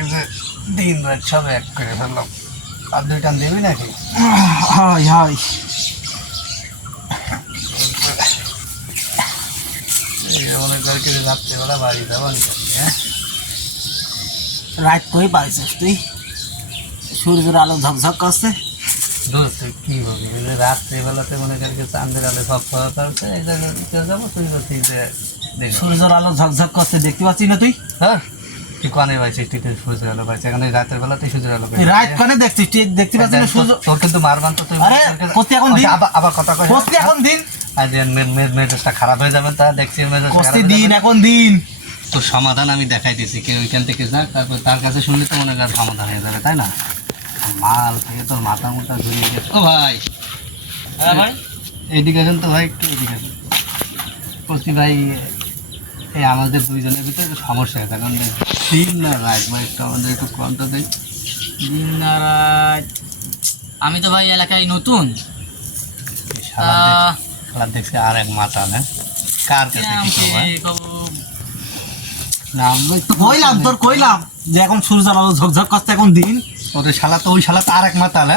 লাগে যে দিন রাত সব এক করে ফেললাম। আর 2 টান দেবি নাকি? হয় হয় এই মনে কর কি রাত্রেবেলা বাড়ি যাবেন, হ্যাঁ? রাত কই পাইছিস তুই? সূর্যের আলো ঝকঝক করছে। দোস্ত তুই কি বলবি, এই যে রাত্রেবেলাতে মনে কর কি চাঁদের আলো ঝকঝক করছে, এই জায়গাতে যাবো, তুই বলছিস যে দেখবি। সূর্যের আলো ঝকঝক করছে, দেখতে পাচ্ছি না তুই? হ্যাঁ, তুই কনে পাইছিস? তুই তো সূর্যের আলো পাইছিস, এখানে রাতের বেলাতে সূর্যের আলো তুই পাইছিস। রাত কানে দেখছিস, তুই দেখতে পাচ্ছিস না সূর্য? তোর কিন্তু মারবান তো তুই। আরে কোথায় এখন দিন? আবার কথা কই, কোথায় এখন দিন? আজ মেজাজটা খারাপ হয়ে যাবে, তা দেখছি মেজাজ খারাপ কোথায় হয়ে দিন? যাবে। এখন দিন। তোর সমাধান আমি দেখাইতেছি, কেউ ওইখান থেকে যাক, তারপর তার কাছে শুনলে তো মনে কর সমাধান হয়ে যাবে, তাই না? মাল থেকে তোর মাথা মুথা ঘুরিয়ে গেছে। ও ভাই, হ্যাঁ ভাই, এইদিকে আসেন তো ভাই, একটু এদিকে আসেন। বলছি ভাই, এই আমাদের দুইজনের ভিতরে একটু সমস্যা আছে, কারণ দিন না রাত ভাই, একটু আমাদের একটু কন্ট্রোল দেয়। দিন না রাত। আমি তো ভাই এলাকায় নতুন। শালা দেখছি আর এক মাথা না, কার কাছে কি খবর? না আমি তো কইলাম তোর, কইলাম যে এখন সূর্যের আলো ঝকঝক করছে, এখন দিন। ওদের শালা তো, ওই শালা তো আর এক মাথা না।